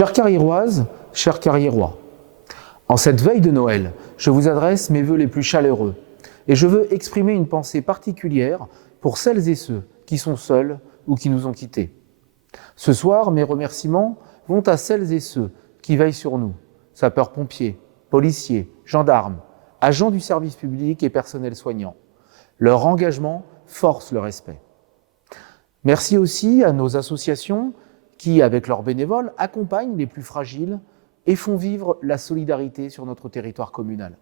Chères Carriéroises, chers Carriérois, en cette veille de Noël, je vous adresse mes vœux les plus chaleureux et je veux exprimer une pensée particulière pour celles et ceux qui sont seuls ou qui nous ont quittés. Ce soir, mes remerciements vont à celles et ceux qui veillent sur nous, sapeurs-pompiers, policiers, gendarmes, agents du service public et personnel soignant. Leur engagement force le respect. Merci aussi à nos associations qui, avec leurs bénévoles, accompagnent les plus fragiles et font vivre la solidarité sur notre territoire communal.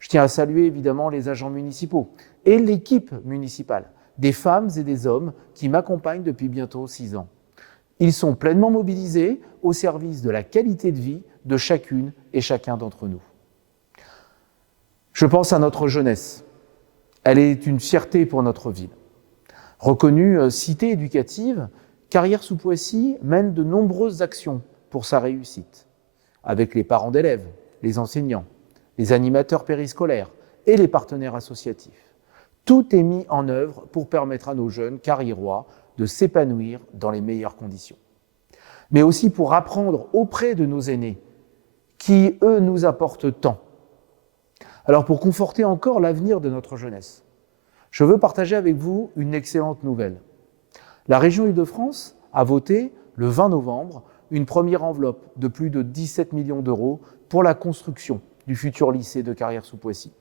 Je tiens à saluer évidemment les agents municipaux et l'équipe municipale, des femmes et des hommes qui m'accompagnent depuis bientôt 6 ans. Ils sont pleinement mobilisés au service de la qualité de vie de chacune et chacun d'entre nous. Je pense à notre jeunesse. Elle est une fierté pour notre ville. Reconnue cité éducative, Carrières-sous-Poissy mène de nombreuses actions pour sa réussite, avec les parents d'élèves, les enseignants, les animateurs périscolaires et les partenaires associatifs. Tout est mis en œuvre pour permettre à nos jeunes carriérois de s'épanouir dans les meilleures conditions. Mais aussi pour apprendre auprès de nos aînés, qui, eux, nous apportent tant. Alors, pour conforter encore l'avenir de notre jeunesse, je veux partager avec vous une excellente nouvelle. La région Île-de-France a voté, le 20 novembre, une première enveloppe de plus de 17 millions d'euros pour la construction du futur lycée de Carrières-sous-Poissy.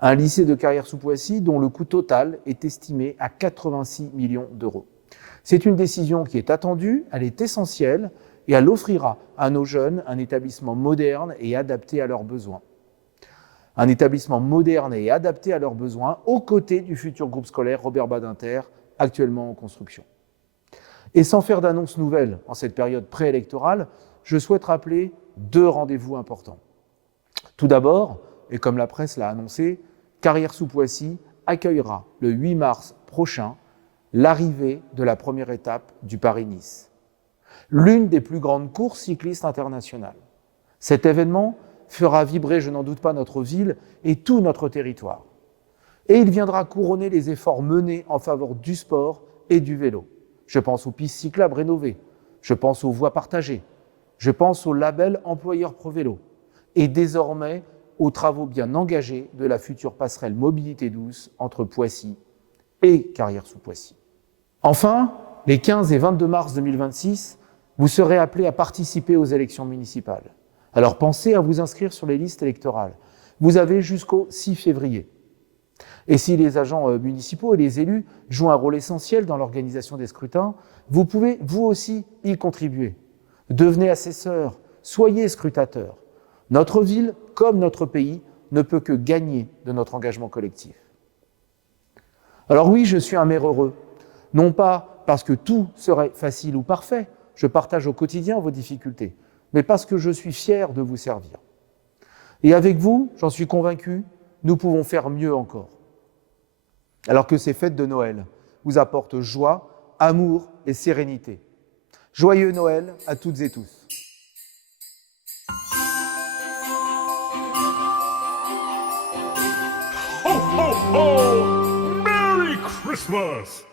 Un lycée de Carrières-sous-Poissy dont le coût total est estimé à 86 millions d'euros. C'est une décision qui est attendue, elle est essentielle et elle offrira à nos jeunes un établissement moderne et adapté à leurs besoins. Un établissement moderne et adapté à leurs besoins aux côtés du futur groupe scolaire Robert Badinter, actuellement en construction. Et sans faire d'annonce nouvelle en cette période préélectorale, je souhaite rappeler 2 rendez-vous importants. Tout d'abord, et comme la presse l'a annoncé, Carrières-sous-Poissy accueillera le 8 mars prochain l'arrivée de la première étape du Paris-Nice, l'une des plus grandes courses cyclistes internationales. Cet événement fera vibrer, je n'en doute pas, notre ville et tout notre territoire. Et il viendra couronner les efforts menés en faveur du sport et du vélo. Je pense aux pistes cyclables rénovées, je pense aux voies partagées, je pense au label employeur ProVélo et désormais aux travaux bien engagés de la future passerelle mobilité douce entre Poissy et Carrières-sous-Poissy. Enfin, les 15 et 22 mars 2026, vous serez appelés à participer aux élections municipales. Alors pensez à vous inscrire sur les listes électorales. Vous avez jusqu'au 6 février. Et si les agents municipaux et les élus jouent un rôle essentiel dans l'organisation des scrutins, vous pouvez vous aussi y contribuer. Devenez assesseurs, soyez scrutateurs. Notre ville, comme notre pays, ne peut que gagner de notre engagement collectif. Alors oui, je suis un maire heureux, non pas parce que tout serait facile ou parfait, je partage au quotidien vos difficultés, mais parce que je suis fier de vous servir. Et avec vous, j'en suis convaincu, nous pouvons faire mieux encore. Alors que ces fêtes de Noël vous apportent joie, amour et sérénité. Joyeux Noël à toutes et tous. Ho, ho, ho! Merry Christmas!